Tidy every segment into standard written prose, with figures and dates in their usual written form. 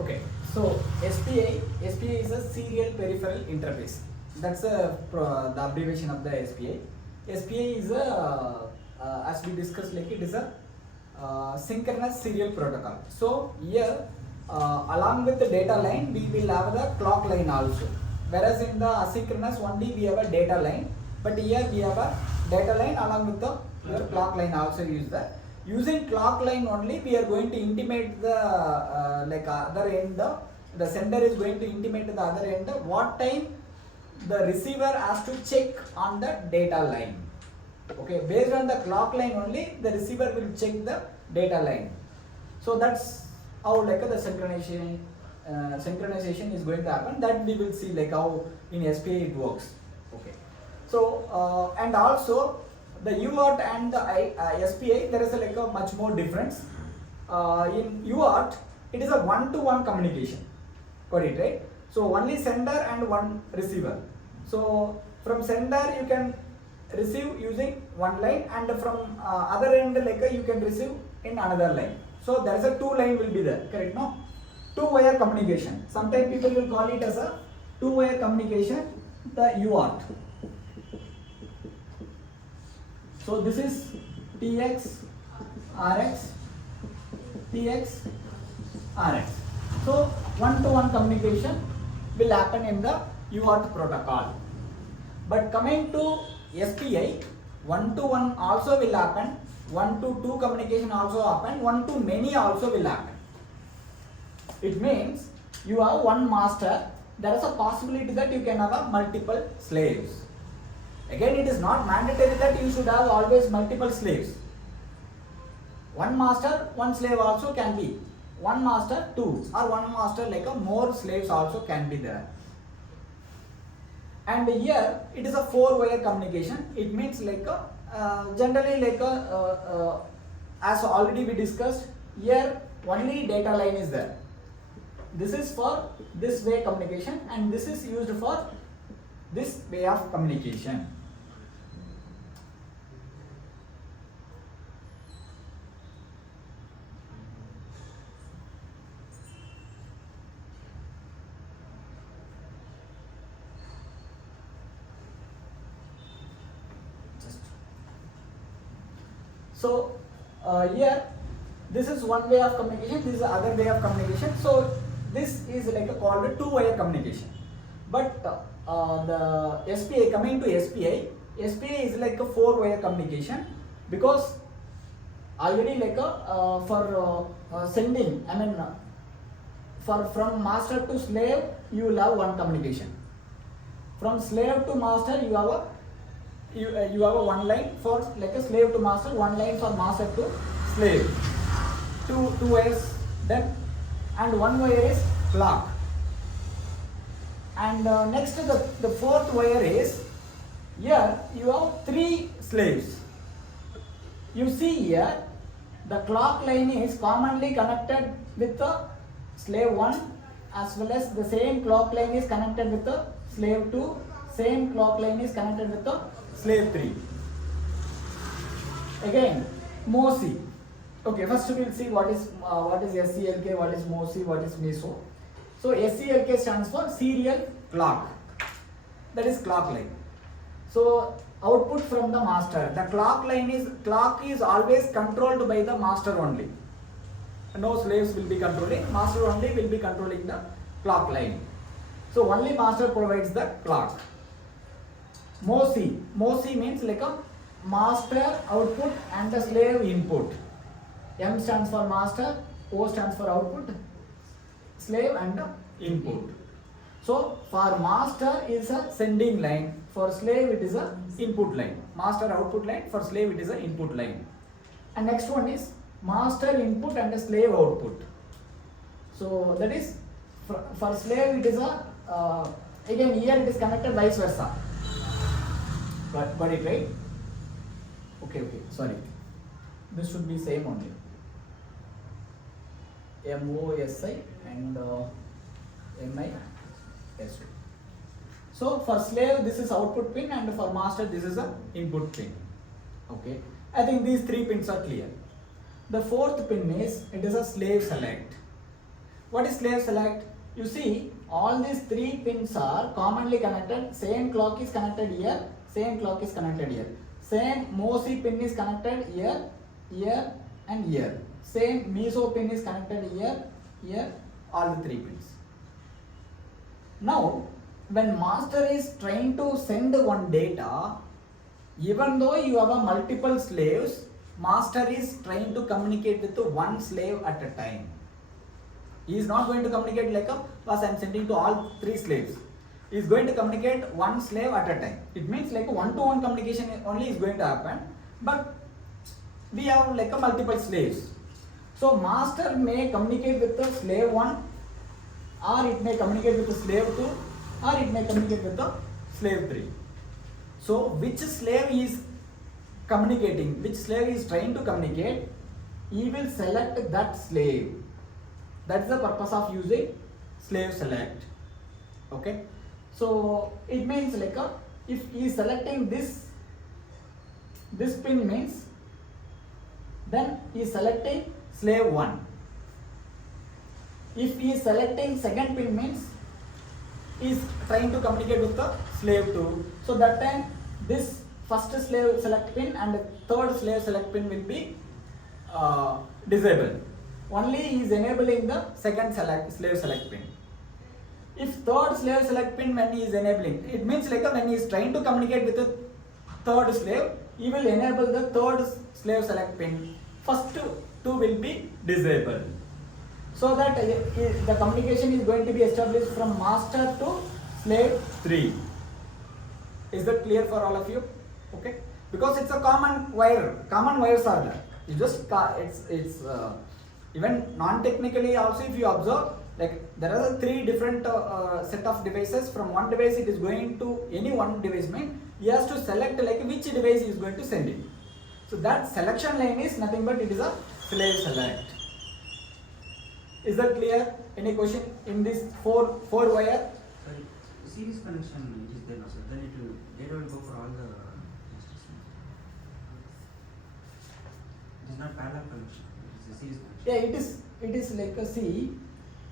Okay, so SPI is a Serial Peripheral Interface. That's the abbreviation of the SPI. SPI is as we discussed, like it is a synchronous serial protocol. So here, along with the data line, we will have the clock line also. Whereas in the asynchronous only we have a data line, but here we have a data line along with the clock line also use that. Using clock line only, we are going to intimate the other end. The sender is going to intimate to the other end what time the receiver has to check on the data line. Okay, based on the clock line only, the receiver will check the data line. So that's how the synchronization is going to happen. That we will see how in SPI it works. Okay, so and also the UART and the SPI, there is a much more difference. In UART, it is a one-to-one communication. Got it, right? So only sender and one receiver. So from sender you can receive using one line, and from other end you can receive in another line. So there is a two line will be there, correct? No, two-wire communication. Sometimes people will call it as a two-wire communication, the UART. So this is TX, RX, TX, RX. So one-to-one communication will happen in the UART protocol. But coming to SPI, one-to-one also will happen, one-to-two communication also happen, one-to-many also will happen. It means you have one master, there is a possibility that you can have multiple slaves. Again, it is not mandatory that you should have always multiple slaves. One master, one slave also can be. One master, two, or one master more slaves also can be there. And here it is a four-wire communication. It means generally as already we discussed, here only data line is there. This is for this way communication, and this is used for this way of communication. So here this is one way of communication, this is the other way of communication. So this is called a two-way communication. But the SPI, coming to SPI is a four-way communication, because already for sending, from master to slave you will have one communication. From slave to master you have a one line for slave to master, one line for master to slave. Two wires then, and one wire is clock. And next the fourth wire is, here you have three slaves. You see here the clock line is commonly connected with the slave 1, as well as the same clock line is connected with the slave 2, same clock line is connected with the slave 3. Again, MOSI. Okay, first we will see what is SCLK, what is MOSI, what is MISO. So SCLK stands for serial clock. That is clock line. So output from the master. The clock is always controlled by the master only. No slaves will be controlling. Master only will be controlling the clock line. So only master provides the clock. MOSI means a master output and the slave input. M stands for master, O stands for output, slave and input. So for master is a sending line, for slave it is a input line. Master output line, for slave it is a input line. And next one is master input and slave output. So that is for slave it is a again here it is connected vice versa. Got it, right? Okay, sorry. This should be same only. MOSI and MISO. So for slave this is output pin, and for master this is a input pin. Okay, I think these three pins are clear. The fourth pin is, it is a slave select. What is slave select? You see, all these 3 pins are commonly connected. Same clock is connected here, same clock is connected here. Same MOSI pin is connected here, here and here. Same MISO pin is connected here, here, all the 3 pins. Now, when master is trying to send one data, even though you have a multiple slaves, master is trying to communicate with one slave at a time. He is not going to communicate like a I am sending to all 3 slaves. He is going to communicate one slave at a time. It means like a one-to-one communication only is going to happen, but we have like a multiple slaves. So master may communicate with the slave 1, or it may communicate with the slave 2, or it may communicate with the slave 3. So which slave is communicating, which slave is trying to communicate, he will select that slave. That's the purpose of using slave select. Okay. So it means like if he is selecting this pin means, then he is selecting slave 1. If he is selecting second pin means, he is trying to communicate with the slave 2. So that time this first slave select pin and third slave select pin will be disabled. Only he is enabling the second slave select pin. If third slave select pin when he is enabling, it means like when he is trying to communicate with the third slave, he will enable the third slave select pin. First 2 will be disabled. So that the communication is going to be established from master to slave 3. Is that clear for all of you? Okay. Because it's a common wire. Common wires are there. You just it's even non-technically also, if you observe, like there are 3 different set of devices. From one device it is going to any one device, mean he has to select like which device he is going to send it. So that selection line is nothing but it is a slave select. Is that clear? Any question in this 4 wire? Sorry, series connection is there now, sir. Then data will go for all the instructions. It is not parallel connection. It is a series connection. Yeah, it is like a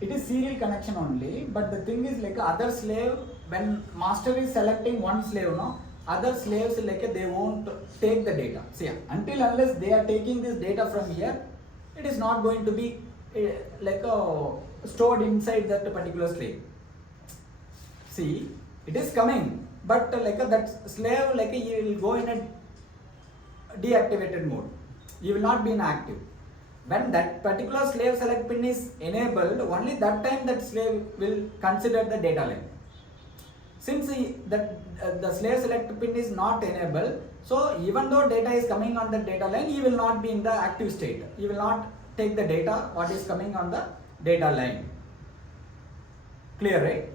it is serial connection only, but the thing is like other slave, when master is selecting one slave, no, other slaves like they won't take the data. See, until unless they are taking this data from here, it is not going to be like stored inside that particular slave. See, it is coming, but like that slave like he will go in a deactivated mode. He will not be in active. When that particular slave select pin is enabled, only that time that slave will consider the data line. Since the slave select pin is not enabled, so even though data is coming on the data line, he will not be in the active state. He will not take the data what is coming on the data line. Clear, right?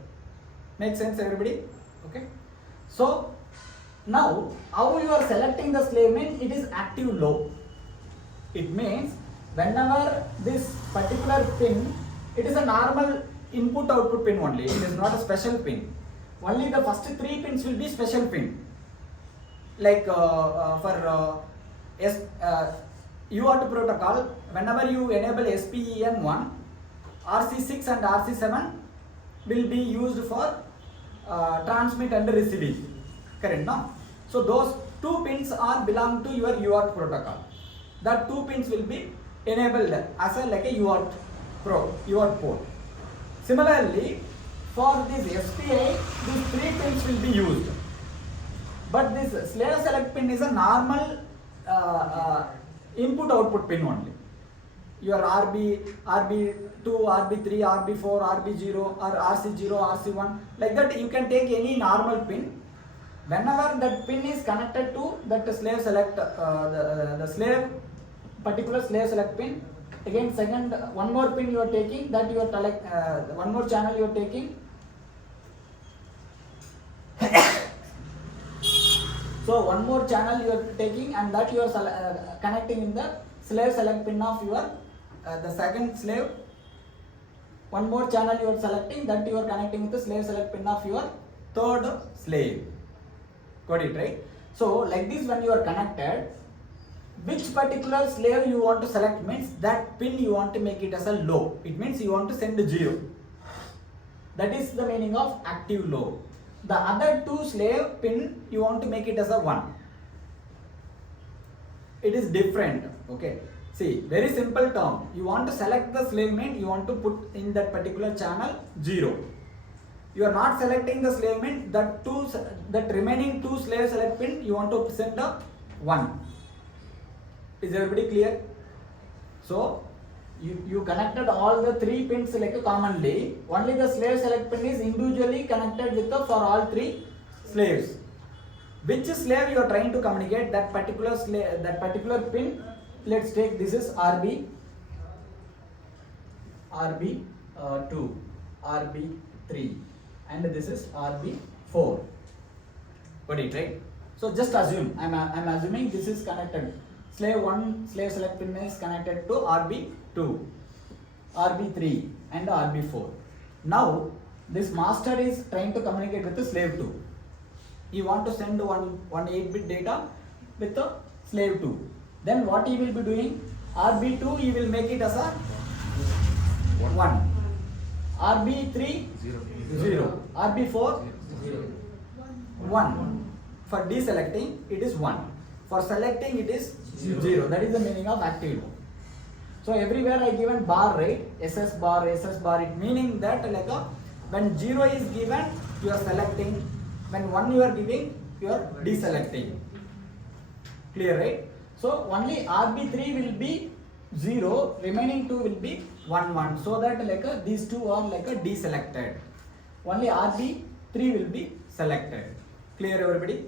Makes sense, everybody? Okay. So now how you are selecting the slave means it is active low. It means whenever this particular pin, it is a normal input output pin only. It is not a special pin. Only the first 3 pins will be special pin. Like for UART protocol, whenever you enable SPIN1, RC6 and RC7 will be used for transmit and receiving. Correct, no? So those 2 pins are belong to your UART protocol. That 2 pins will be enabled as a like a UART port. Similarly, for this SPI, these 3 pins will be used. But this slave select pin is a normal input output pin only. Your RB2, RB3, RB4, RB0 or RC0, RC1, like that you can take any normal pin. Whenever that pin is connected to that slave select, the slave particular slave select pin, again second one more pin you are taking, that you are one more channel you are taking. So one more channel you are taking and that you are connecting in the slave select pin of your the second slave. One more channel you are selecting, that you are connecting with the slave select pin of your third slave. Got it, right? So like this, when you are connected, which particular slave you want to select means that pin you want to make it as a low. It means you want to send 0. That is the meaning of active low. The other 2 slave pin you want to make it as a 1. It is different. Okay. See, very simple term. You want to select the slave main, you want to put in that particular channel 0. You are not selecting the slave main, that remaining 2 slave select pin you want to send a 1. Is everybody clear? So you connected all the 3 pins like commonly. Only the slave select pin is individually connected with for all 3 slaves. Which slave you are trying to communicate, that particular slave, that particular pin. Let's take this is RB2, RB3, and this is RB4. Got it, right? So just assume, I'm assuming this is connected. Slave 1 slave select pin is connected to RB2, RB3 and RB4. Now this master is trying to communicate with the slave 2. You want to send one 8-bit data with the slave 2. Then what he will be doing? RB2 he will make it as a 1. RB3 0. RB4 1. For deselecting it is 1. For selecting it is 0. That is the meaning of active low. So everywhere I given bar, right? SS bar, it meaning that like when 0 is given you are selecting, when 1 you are giving you are deselecting. Clear, right? So only RB3 will be 0, remaining 2 will be 1 1. So that like these 2 are like deselected. Only RB3 will be selected. Clear, everybody?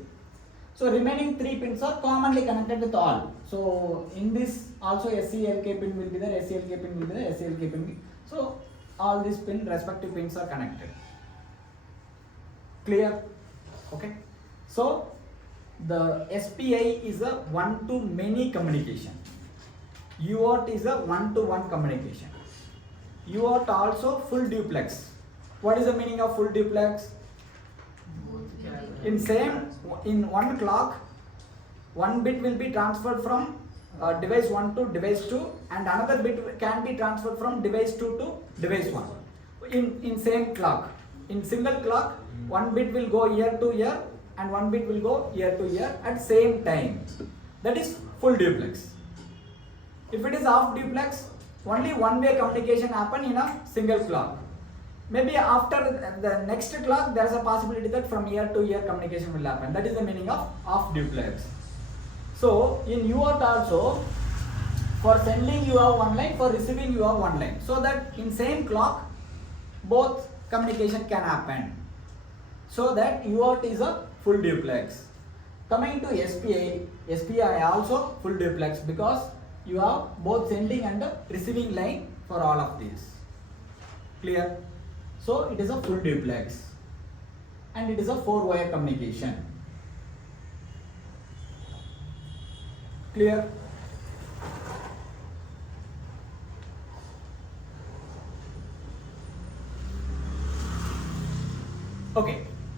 So remaining 3 pins are commonly connected with all. So in this also SCLK pin will be there, SCLK pin will be there, SCLK pin will be. So all these respective pins are connected. Clear? Okay. So the SPI is a one-to-many communication. UART is a one-to-one communication. UART also full duplex. What is the meaning of full duplex? In one clock, 1 bit will be transferred from device 1 to device 2 and another bit can be transferred from device 2 to device 1. In same clock. In single clock, 1 bit will go ear to ear and 1 bit will go ear to ear at same time. That is full duplex. If it is half duplex, only one-way communication happen in a single clock. Maybe after the next clock, there is a possibility that from ear to ear communication will happen. That is the meaning of half duplex. So in UART also, for sending you have 1 line, for receiving you have 1 line. So that in same clock, both communication can happen. So that UART is a full duplex. Coming to SPI also full duplex because you have both sending and receiving line for all of these. Clear? So it is a full duplex and it is a 4-wire communication. Clear? Okay.